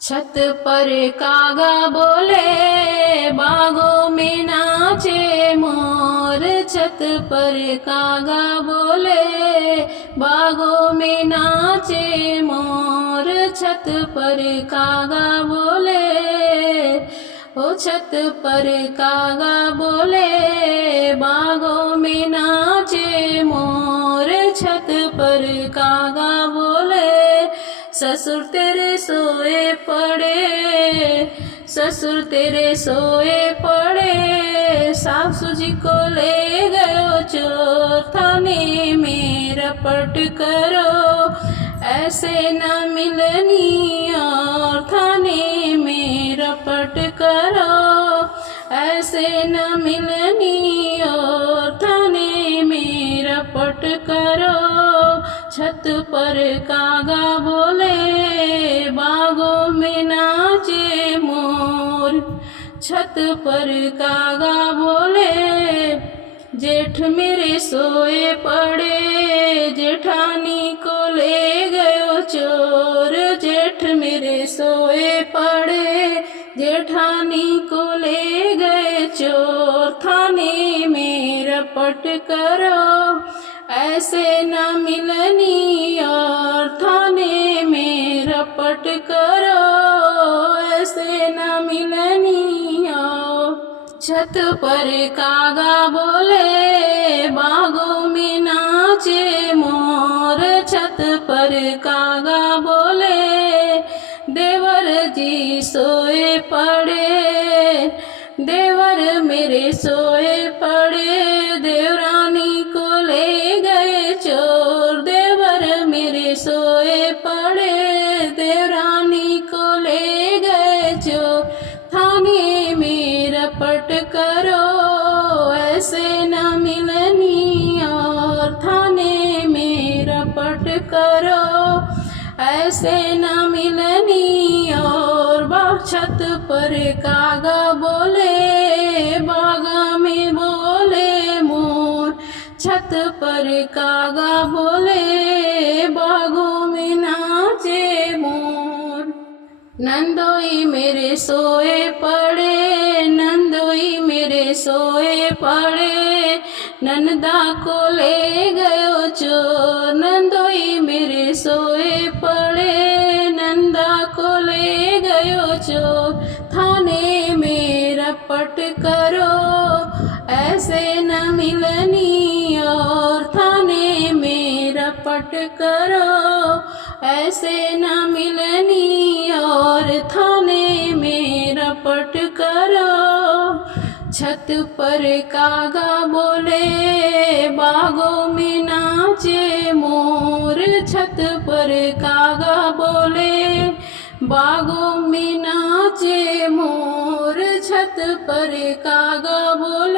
छत पर कागा बोले, बागों में नाचे मोर। छत पर कागा बोले, बागों में नाचे मोर। छत पर कागा बोले, ओ छत पर कागा बोले, बागों में नाचे मोर। छत पर कागा बोले, ससुर तेरे सोए पड़े, ससुर तेरे सोए पड़े। सासू जी को ले गयो चोर, थाने में रपट करो। ऐसे न मिलनी और थाने में रपट करो। ऐसे न मिलनी और थाने में रपट करो। छत पर कागा बोले, बागों में नाचे मोर। छत पर कागा बोले, जेठ मेरे सोए पड़े, जेठानी को ले गयो चोर। जेठ मेरे सोए पड़े, जेठानी को ले गए चोर। थाने में रपट करो, ऐसे न मिलनी और थाने में रपट करो। ऐसे न मिलनी और। छत पर कागा बोले, बागों में नाचे मोर। छत पर कागा बोले, देवर जी सोए पड़े, देवर मेरे सोए पड़े। देवरानी को ले गए चोर, देवर मेरे सोए पड़े। देवरानी को ले गए चोर, थाने में रपट करो। ऐसे न मिलनी और थाने में रपट करो। ऐसे न मिलनी और। छत पर कागा बोले, बागा में बोले मोर। छत पर कागा बोले, बागों में नाचे मोर। नंदोई मेरे सोए पड़े, नंदोई मेरे सोए पड़े। नंदा को ले गयो चोर, नंदोई मेरे सोए पड़े। नंदा को ले गयो चोर, थाने में रपट करो। ऐसे न मिलनी और थाने में रपट करो। ऐसे न मिलनी और थाने में रपट करो। छत पर कागा बोले, बागों में नाचे मोर। छत पर कागा बोले, बागों में नाचे मोर। छत पर कागा बोले।